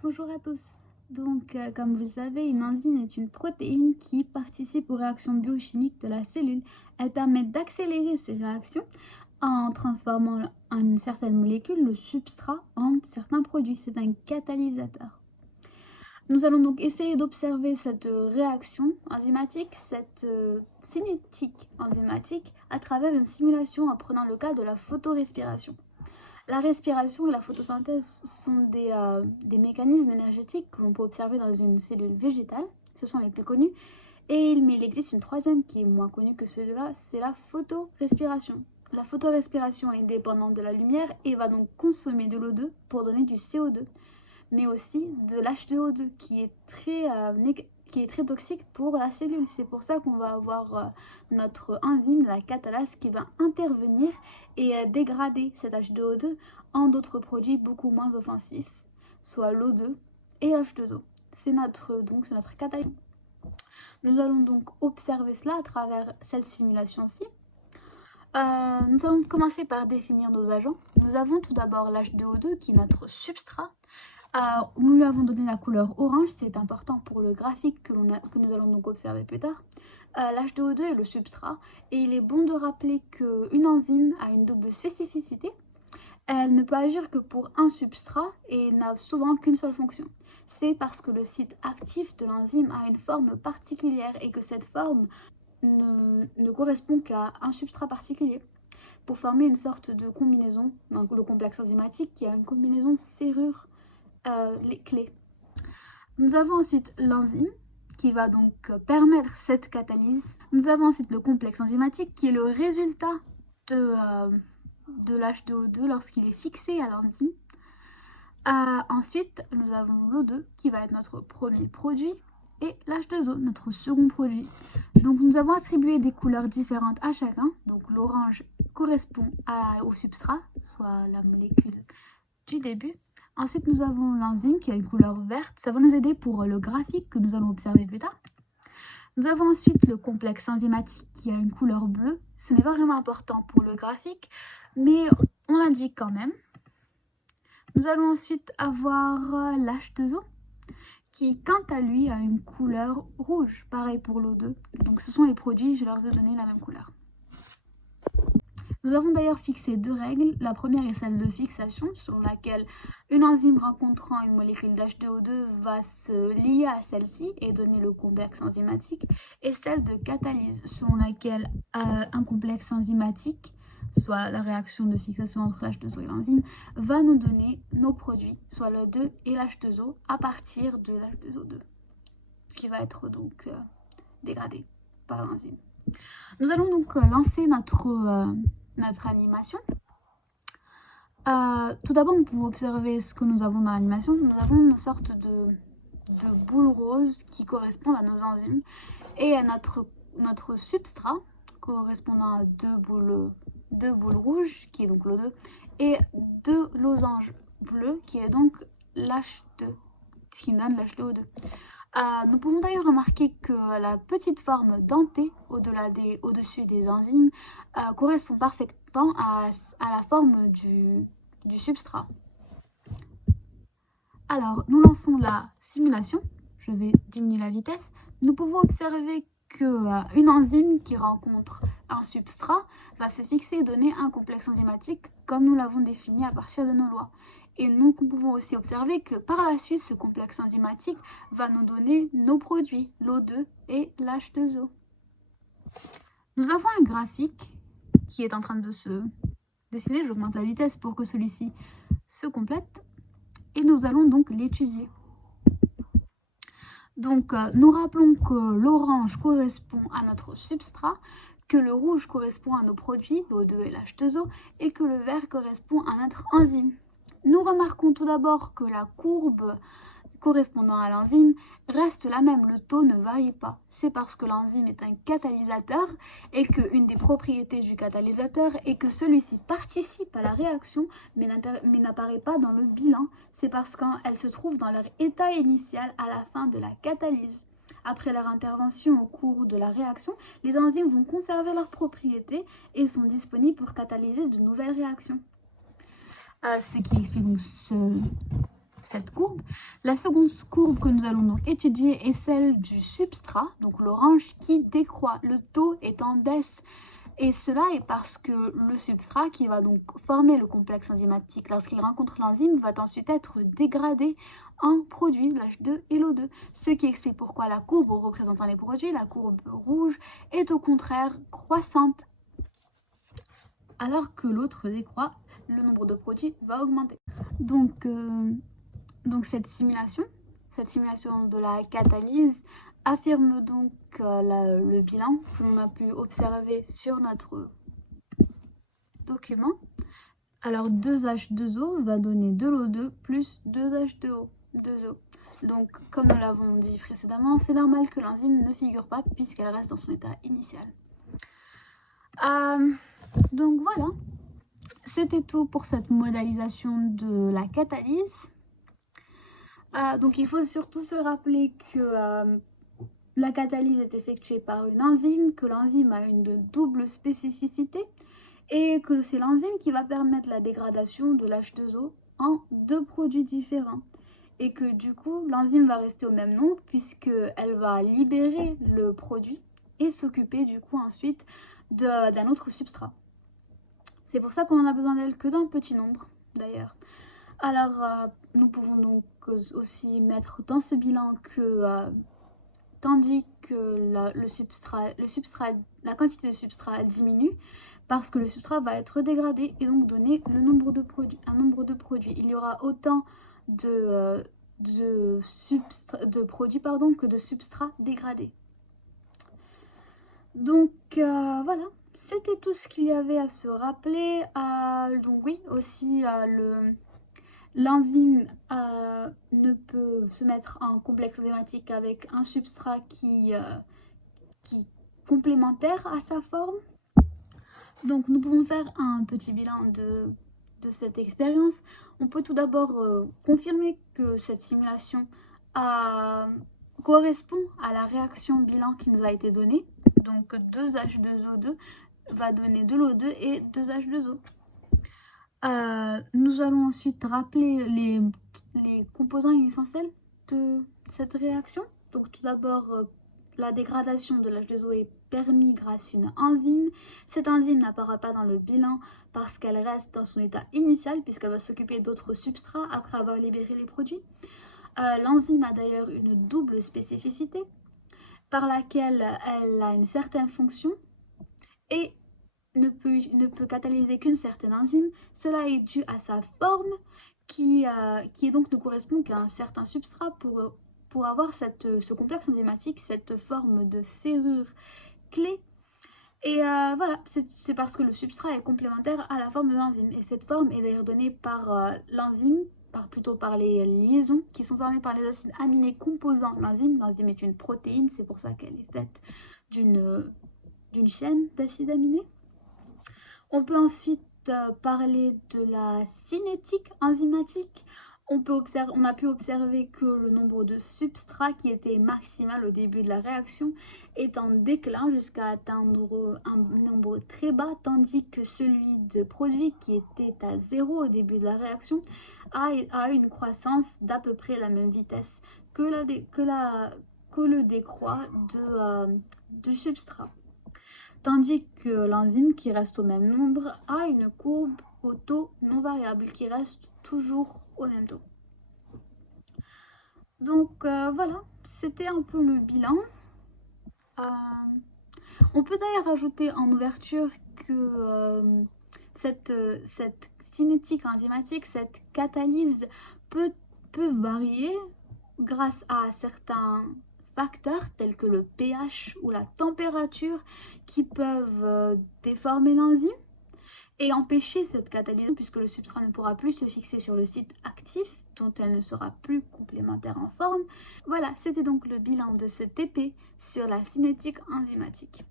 Bonjour à tous. Comme vous le savez, une enzyme est une protéine qui participe aux réactions biochimiques de la cellule. Elle permet d'accélérer ces réactions en transformant en une certaine molécule le substrat en certains produits. C'est un catalyseur. Nous allons donc essayer d'observer cette réaction enzymatique, cette cinétique enzymatique, à travers une simulation en prenant le cas de la photorespiration. La respiration et la photosynthèse sont des mécanismes énergétiques que l'on peut observer dans une cellule végétale. Ce sont les plus connus. Mais il existe une troisième qui est moins connue que celle-là, c'est la photorespiration. La photorespiration est dépendante de la lumière et va donc consommer de l'O2 pour donner du CO2, mais aussi de l'H2O2 qui est très toxique pour la cellule. C'est pour ça qu'on va avoir notre enzyme, la catalase, qui va intervenir et dégrader cet H2O2 en d'autres produits beaucoup moins offensifs, soit l'O2 et H2O. C'est notre catalase. Nous allons donc observer cela à travers cette simulation-ci. Nous allons commencer par définir nos agents. Nous avons tout d'abord l'H2O2 qui est notre substrat. Nous lui avons donné la couleur orange, c'est important pour le graphique que nous allons donc observer plus tard. L'H2O2 est le substrat et il est bon de rappeler qu'une enzyme a une double spécificité. Elle ne peut agir que pour un substrat et n'a souvent qu'une seule fonction. C'est parce que le site actif de l'enzyme a une forme particulière et que cette forme ne correspond qu'à un substrat particulier pour former une sorte de combinaison, donc le complexe enzymatique qui a une combinaison serrure les clés. Nous avons ensuite l'enzyme qui va donc permettre cette catalyse. Nous avons ensuite le complexe enzymatique qui est le résultat de l'H2O2 lorsqu'il est fixé à l'enzyme. Ensuite, nous avons l'O2 qui va être notre premier produit et l'H2O, notre second produit. Donc nous avons attribué des couleurs différentes à chacun. Donc l'orange correspond au substrat, soit la molécule du début. Ensuite, nous avons l'enzyme qui a une couleur verte. Ça va nous aider pour le graphique que nous allons observer plus tard. Nous avons ensuite le complexe enzymatique qui a une couleur bleue. Ce n'est pas vraiment important pour le graphique, mais on l'indique quand même. Nous allons ensuite avoir l'H2O qui, quant à lui, a une couleur rouge. Pareil pour l'O2. Donc ce sont les produits, je leur ai donné la même couleur. Nous avons d'ailleurs fixé deux règles. La première est celle de fixation, selon laquelle une enzyme rencontrant une molécule d'H2O2 va se lier à celle-ci et donner le complexe enzymatique, et celle de catalyse, selon laquelle un complexe enzymatique, soit la réaction de fixation entre l'H2O et l'enzyme, va nous donner nos produits, soit l'O2 et l'H2O, à partir de l'H2O2, qui va être donc dégradé par l'enzyme. Nous allons donc lancer notre animation. Tout d'abord, nous pouvons observer ce que nous avons dans l'animation. Nous avons une sorte de boule rose qui correspond à nos enzymes et à notre substrat correspondant à deux boules rouges qui est donc l'O2 et deux losanges bleus qui est donc l'H2, ce qui donne l'H2O2. Nous pouvons d'ailleurs remarquer que la petite forme dentée au-dessus des enzymes correspond parfaitement à la forme du substrat. Alors, nous lançons la simulation. Je vais diminuer la vitesse. Nous pouvons observer qu'une enzyme qui rencontre un substrat va se fixer et donner un complexe enzymatique comme nous l'avons défini à partir de nos lois. Et nous pouvons aussi observer que par la suite, ce complexe enzymatique va nous donner nos produits, l'O2 et l'H2O. Nous avons un graphique qui est en train de se dessiner. J'augmente la vitesse pour que celui-ci se complète. Et nous allons donc l'étudier. Donc, nous rappelons que l'orange correspond à notre substrat, que le rouge correspond à nos produits, l'O2 et l'H2O, et que le vert correspond à notre enzyme. Nous remarquons tout d'abord que la courbe correspondant à l'enzyme reste la même, le taux ne varie pas. C'est parce que l'enzyme est un catalyseur et qu'une des propriétés du catalyseur est que celui-ci participe à la réaction mais n'apparaît pas dans le bilan. C'est parce qu'elle se trouve dans leur état initial à la fin de la catalyse. Après leur intervention au cours de la réaction, les enzymes vont conserver leurs propriétés et sont disponibles pour catalyser de nouvelles réactions. Ce qui explique donc cette courbe. La seconde courbe que nous allons donc étudier est celle du substrat, donc l'orange, qui décroît. Le taux est en baisse. Et cela est parce que le substrat qui va donc former le complexe enzymatique lorsqu'il rencontre l'enzyme va ensuite être dégradé en produits l'H2 et l'O2. Ce qui explique pourquoi la courbe représentant les produits, la courbe rouge, est au contraire croissante alors que l'autre décroît, le nombre de produits va augmenter. Donc cette simulation de la catalyse affirme donc le bilan que l'on a pu observer sur notre document. Alors 2H2O va donner de l'O2 plus 2H2O. Donc comme nous l'avons dit précédemment, c'est normal que l'enzyme ne figure pas puisqu'elle reste dans son état initial. Donc voilà, c'était tout pour cette modélisation de la catalyse. Donc il faut surtout se rappeler que la catalyse est effectuée par une enzyme, que l'enzyme a une double spécificité et que c'est l'enzyme qui va permettre la dégradation de l'H2O en deux produits différents. Et que du coup, l'enzyme va rester au même nombre puisqu'elle va libérer le produit et s'occuper du coup ensuite d'un autre substrat. C'est pour ça qu'on en a besoin d'elle que d'un petit nombre d'ailleurs. Alors, nous pouvons donc aussi mettre dans ce bilan que tandis que la quantité de substrat diminue, parce que le substrat va être dégradé et donc donner un nombre de produits. Il y aura autant de produits que de substrats dégradés. Donc voilà, c'était tout ce qu'il y avait à se rappeler. Donc oui, aussi l'enzyme ne peut se mettre en complexe enzymatique avec un substrat qui est complémentaire à sa forme. Donc nous pouvons faire un petit bilan de cette expérience. On peut tout d'abord confirmer que cette simulation correspond à la réaction bilan qui nous a été donnée. Donc 2H2O2 va donner de l'O2 et 2H2O. Nous allons ensuite rappeler les composants essentiels de cette réaction. Donc tout d'abord, la dégradation de l'H2O est permise grâce à une enzyme. Cette enzyme n'apparaît pas dans le bilan parce qu'elle reste dans son état initial puisqu'elle va s'occuper d'autres substrats après avoir libéré les produits. L'enzyme a d'ailleurs une double spécificité par laquelle elle a une certaine fonction et ne peut catalyser qu'une certaine enzyme. Cela est dû à sa forme qui donc ne correspond qu'à un certain substrat pour avoir ce complexe enzymatique, cette forme de serrure clé. Et voilà, c'est parce que le substrat est complémentaire à la forme de l'enzyme. Et cette forme est d'ailleurs donnée par l'enzyme, plutôt par les liaisons qui sont formées par les acides aminés composant l'enzyme. L'enzyme est une protéine, c'est pour ça qu'elle est faite d'une chaîne d'acides aminés. On peut ensuite parler de la cinétique enzymatique. On a pu observer que le nombre de substrats qui était maximal au début de la réaction est en déclin jusqu'à atteindre un nombre très bas, tandis que celui de produits qui était à 0 au début de la réaction a une croissance d'à peu près la même vitesse que le décroît du substrat. Tandis que l'enzyme qui reste au même nombre a une courbe au taux non variable qui reste toujours au même taux. Donc voilà, c'était un peu le bilan. On peut d'ailleurs ajouter en ouverture que cette cinétique enzymatique, cette catalyse peut varier grâce à certains facteurs tels que le pH ou la température qui peuvent déformer l'enzyme et empêcher cette catalyse puisque le substrat ne pourra plus se fixer sur le site actif dont elle ne sera plus complémentaire en forme. Voilà, c'était donc le bilan de ce TP sur la cinétique enzymatique.